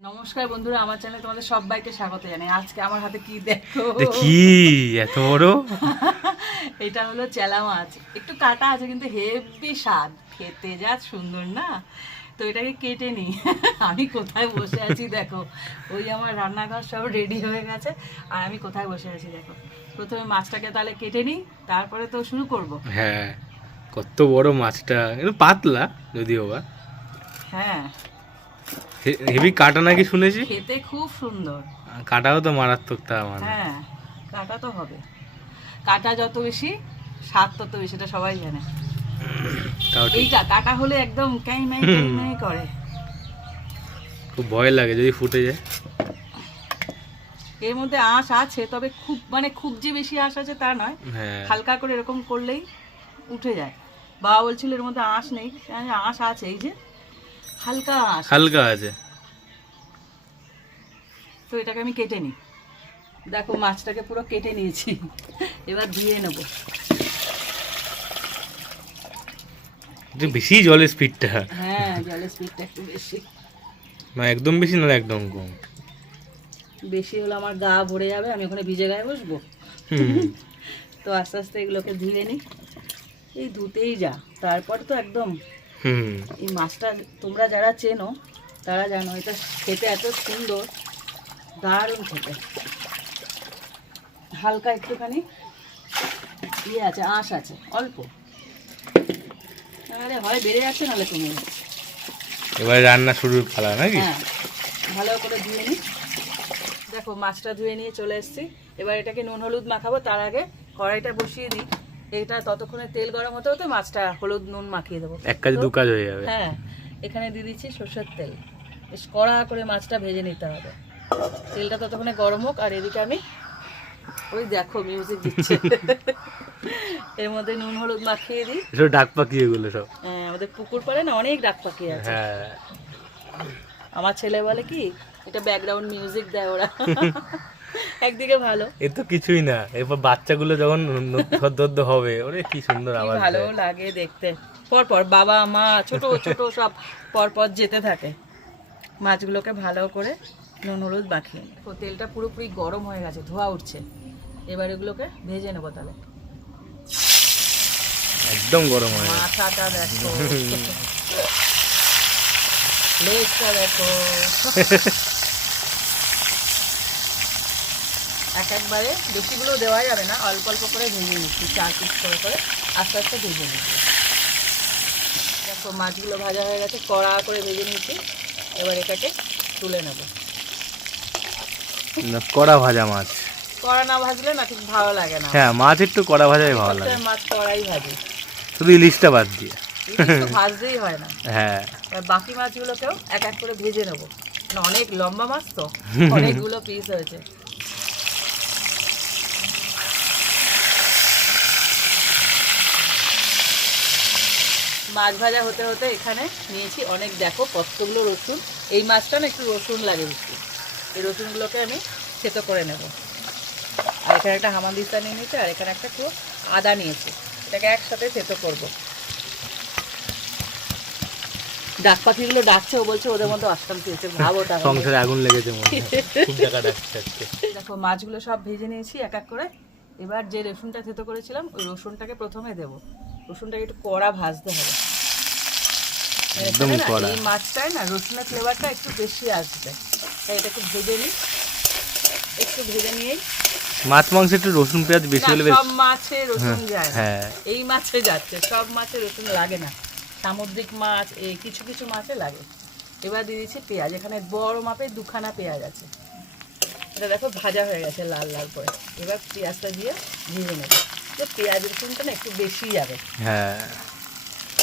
নমস্কার বন্ধুরা আমার চ্যানেলে তোমাদের সবাইকে স্বাগত জানাই। আজকে আমার হাতে কি দেখো? কি? এত বড়? এটা হলো চেলা মাছ। একটু কাটা আছে কিন্তু হেভি স্বাদ। খেতে যা সুন্দর না? তো এটাকে কেটে নি আমি কোথায় বসে আছি দেখো? ওই আমার রান্নাঘর সব রেডি হয়ে গেছে। আর আমি কোথায় বসে আছি দেখো? প্রথমে মাছটাকে তাহলে কেটে নিই তারপরে তো শুরু করব। হ্যাঁ কত বড় মাছটা। একটু পাতলা যদিও বা। হ্যাঁ। হেভি কাটা নাকি শুনেছি? খেতে খুব সুন্দর। কাটাও তো মারাত্মক তা মানে হ্যাঁ কাটা তো হবে। কাটা যত বেশি স্বাদ তত বেশি এটা সবাই জানে। এইটা কাটা হলে একদম ক্যাইমাই ক্যাইমাই করে। খুব ভয় লাগে যদি ফুটে যায়। এর মধ্যে আঁশ আছে তবে খুব মানে খুব যে বেশি আঁশ আছে তা নয়। হ্যাঁ। হালকা করে এরকম করলেই উঠে যায়। বাবা বলছিল এর মধ্যে আঁশ নেই। আঁশ আছে এই যে। হালকা হালকা আছে। তো এটাকে আমি কেটে নিই। দেখো মাছটাকে পুরো কেটে নিয়েছি। এবার ধুয়ে নেব। বেশি জলের স্পিডটা হ্যাঁ জলের স্পিডটা একটু বেশি। না একদম বেশি না একদম কম। বেশি হলে আমার গা ভরে যাবে আমি ওখানে ভিজে গায়ে বসবো। তো আস্তে আস্তে এগুলোকে ধুয়ে নিই। এই ধুতেই যা। তারপর তো একদম এই মাছটা তোমরা যারা চেনো তারা জানো এটা খেতে এত সুন্দর দারুণ খেতে। হালকা একটুখানি ইয়ে আছে আঁশ আছে অল্প। আরে হয় বেড়ে যাচ্ছে নাহলে তুমি। এবার রান্না শুরুর পালা নাকি? হ্যাঁ ভালো করে ধুয়ে নিই দেখো মাছটা ধুয়ে নিয়ে চলে এসেছি। এবার এটাকে নুন হলুদ মাখাবো তার আগে কড়াইটা বসিয়ে দিই। এটা ততক্ষণে তেল গরম হতে হতে মাছটা হলুদ নুন মাখিয়ে দেবো। এক কাজে দু কাজ হয়ে যাবে। হ্যাঁ এখানে দিয়ে দিচ্ছি সর্ষের তেল। বেশ কড়া করে মাছটা ভেজে নিতে হবে। তেলটা ততক্ষণে গরম হোক আর এদিকে আমি ওই দেখো মিউজিক দিচ্ছে। এর মধ্যে নুন হলুদ মাখিয়ে দিই। এসব ডাক পাখি এগুলো সব। হ্যাঁ, আমাদের পুকুর পাড়ে না অনেক ডাক পাখি আছে। হ্যাঁ। আমার ছেলে বলে কি এটা ব্যাকগ্রাউন্ড মিউজিক দেয় ওরা। একদিকে ভালো। এ তো কিছুই না। এরপর বাচ্চাগুলো যখন হবে ওরে কি সুন্দর আওয়াজ ভালো লাগে দেখতে। পর পর বাবা মা ছোট ছোট সব পর পর যেতে থাকে। মাছগুলোকে ভালো করে নুন হলুদ মাখিয়ে তো তেলটা পুরোপুরি গরম হয়ে গেছে ধোয়া উঠছে। এবার এগুলোকে ভেজে নেব তাহলে। একদম গরম হয়ে। মাথাটা দেখো। লেজটা দেখো। এক একবারে বেশিগুলো দেওয়া যাবে না অল্প অল্প করে ভেজে নিচ্ছি চার পিস করে করে আস্তে আস্তে ভেজে নিচ্ছি। দেখো মাছগুলো ভাজা হয়ে গেছে কড়া করে ভেজে নিচ্ছি এবার এটাকে তুলে নেব। কড়া ভাজা মাছ। কড়া না ভাজলে না ঠিক ভালো লাগে না। হ্যাঁ মাছ একটু কড়া ভাজাই ভালো লাগে। মাছ কড়াই ভাজি। শুধু ইলিশটা বাদ দিয়ে। ভাজতেই হয় না। হ্যাঁ। বাকি মাছগুলোকেও এক এক করে ভেজে নেব। মানে অনেক লম্বা মাছ তো অনেকগুলো পিস হয়েছে। মাছ ভাজা হতে হতে এখানে নিয়েছি অনেক দেখো কতগুলো রসুন। এই মাছটা না একটু রসুন লাগে বেশি। এই রসুনগুলোকে আমি থেতো করে নেব। আর এখানে একটা হামাদিস্তা নিয়ে নিয়েছি আর এখানে একটা একটু আদা নিয়েছি। এটাকে একসাথে থেতো করব। ডাক পাখিগুলো ডাকছে ও বলছে ওদের মধ্যে অষ্টম পেয়েছে ভাবো সংসারে আগুন লেগেছে দেখো মাছগুলো সব ভেজে নিয়েছি এক এক করে। এবার যে রসুনটা থেতো করেছিলাম ওই রসুনটাকে প্রথমে দেব। রসুনটাকে একটু কড়া ভাজতে হবে। একদম কড়া। এই মাছটায় না রসুনের ফ্লেভারটা একটু বেশি আসবে। তাই এটা একটু ভেজে নিই। একটু ভেজে নিয়েই মাছ মাংস একটু রসুন পেঁয়াজ বেশি হলে সব মাছে রসুন যায় হ্যাঁ। এই মাছে যাচ্ছে সব মাছে রসুন লাগে না। সামুদ্রিক মাছ এই কিছু কিছু মাছে লাগে। এবার দিয়ে দিচ্ছি পেঁয়াজ। এখানে বড় মাপে দুখানা পেঁয়াজ আছে। এটা দেখো ভাজা হয়ে গেছে লাল লাল করে। এবার পেঁয়াজটা দিয়ে ভেজে নেব। পেঁয়াজ রসুনটা না একটু বেশি যাবে। হ্যাঁ।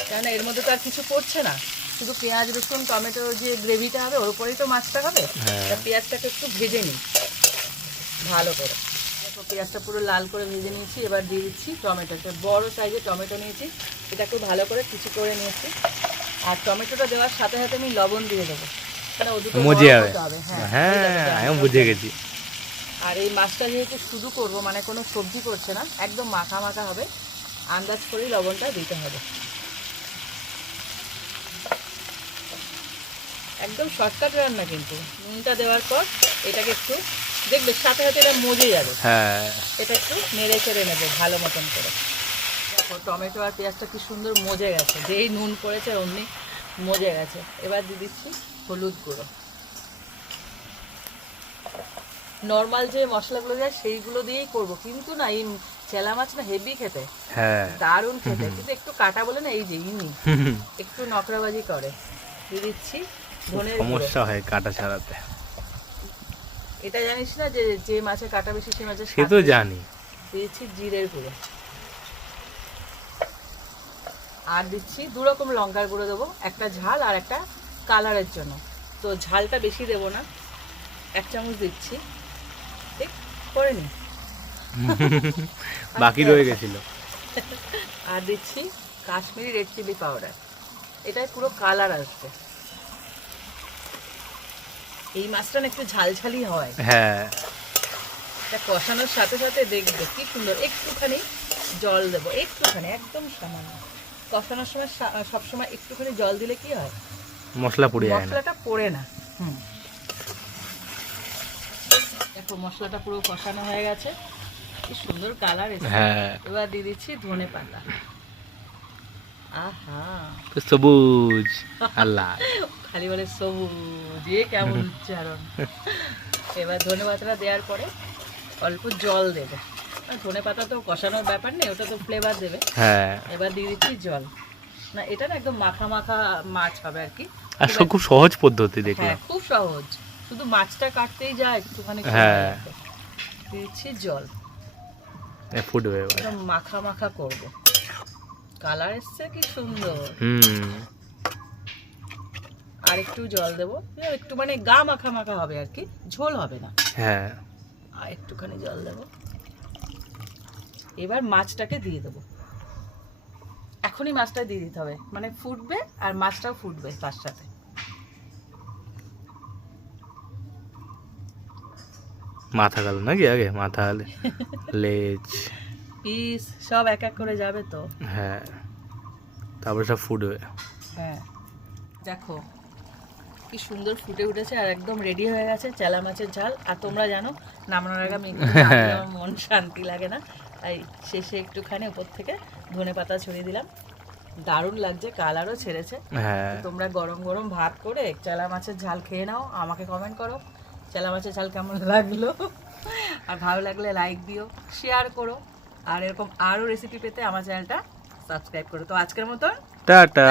কেন এর মধ্যে তো আর কিছু পড়ছে না। শুধু পেঁয়াজ রসুন টমেটো যে গ্রেভিটা হবে ওর উপরেই তো মাছটা হবে। হ্যাঁ। তা পেঁয়াজটাকে একটু ভেজে নিই। ভালো করে। দেখো পেঁয়াজটা পুরো লাল করে ভেজে নিয়েছি এবার দিয়ে দিচ্ছি টমেটো একটা বড় সাইজের টমেটো নিয়েছি এটাকে ভালো করে কিছু করে নিয়েছি। আর টমেটোটা দেওয়ার সাথে সাথে আমি লবণ দিয়ে দেবো। মজে হবে হ্যাঁ। হ্যাঁ। আমি বুঝে গেছি। আর এই মাছটা যেহেতু শুধু করব মানে কোনো সবজি করছে না একদম মাখা মাখা হবে আন্দাজ করেই লবণটা দিতে হবে। একদম শর্টকাট রান্না কিন্তু। নুনটা দেওয়ার পর এটাকে একটু দেখবে সাথে সাথে এটা মজে যাবে। হ্যাঁ। এটা একটু নেড়ে চেড়ে নেব ভালো মতন করে। দেখো টমেটো আর পেঁয়াজটা কি সুন্দর মজে গেছে। যেই নুন পড়েছে অমনি মজে গেছে। এবার দিয়ে দিচ্ছি হলুদ গুঁড়ো। নর্মাল যে মশলাগুলো যায় সেইগুলো দিয়েই করব। কিন্তু না এই চেলা মাছ না হেভি খেতে। হ্যাঁ। দারুণ খেতে। কিন্তু একটু কাটা বলে না এই যে ইনি একটু নকরাবাজি করে। দিয়ে দিচ্ছি সমস্যা হয় কাটা ছাড়াতে। এটা জানিস না যে যে মাছে কাটা বেশি সে মাছের সে তো জানি। দিয়েছি জিরের গুঁড়ো। আর দিচ্ছি দু রকম লঙ্কার গুঁড়ো দেবো একটা ঝাল আর একটা কালারের জন্য। তো ঝালটা বেশি দেবো না এক চামচ দিচ্ছি। ঠিক করে নি। বাকি রয়ে গেছিল। আর দিচ্ছি কাশ্মীরি রেড চিলি পাউডার এটায় পুরো কালার আসবে। এই মাছটা না একটু ঝালঝালি হয়। হ্যাঁ। এটা কষানোর সাথে সাথে দেখবে কি সুন্দর একটুখানি জল দেবো একটুখানি একদম সামান্য। কষানোর সময় সবসময় একটুখানি জল দিলে কি হয়? মশলা পুড়ে যায় মশলাটা পড়ে না হুম। দেখো মশলাটা পুরো কষানো হয়ে গেছে। কি সুন্দর কালার হ্যাঁ। এবার দিয়ে দিচ্ছি ধনে পাতা। আহা। সবুজ আল্লাহ খালি বলে সবুজ। এ কেমন উচ্চারণ। এবার ধনে পাতাটা দেওয়ার পরে অল্প জল দেবে। ধনে পাতা তো কষানোর ব্যাপার নেই ওটা তো ফ্লেভার দেবে। হ্যাঁ। এবার দিয়ে দিচ্ছি জল। না এটা না একদম মাখা মাখা মাছ হবে আর কি। আর খুব সহজ পদ্ধতি হ্যাঁ দেখলাম খুব সহজ। শুধু মাছটা কাটতেই যায় একটুখানি হ্যাঁ। দিচ্ছি জল। ফুটবে মাখা মাখা করব। কালার এসছে কি সুন্দর। হুম। আর একটু জল দেবো। একটু মানে গা মাখা মাখা হবে আর কি ঝোল হবে না। হ্যাঁ। আর একটুখানি জল দেবো। এবার মাছটাকে দিয়ে দেবো। এখনই মাছটা দিয়ে দিতে হবে। মানে ফুটবে আর মাছটাও ফুটবে তার সাথে। মাথা গেল নাকি আগে? মাথা লেজ। পিস সব এক এক করে যাবে তো। হ্যাঁ। তারপরে সব ফুটবে। হ্যাঁ। দেখো কি সুন্দর ফুটে উঠেছে আর একদম রেডি হয়ে গেছে চেলা মাছের ঝাল। আর তোমরা জানো নামানোর আগে আমি আমার মন শান্তি লাগে না। তাই শেষে একটুখানি উপর থেকে ধনে পাতা ছড়িয়ে দিলাম। দারুণ লাগছে কালারও ছেড়েছে। হ্যাঁ। তোমরা গরম গরম ভাত করে চেলা মাছের ঝাল খেয়ে নাও আমাকে কমেন্ট করো চেলা মাছের ঝাল কেমন লাগল। আর ভালো লাগলে লাইক দিও শেয়ার করো। আর এরকম আরও রেসিপি পেতে আমার চ্যানেলটা সাবস্ক্রাইব করো। তো আজকের মতন টাটা।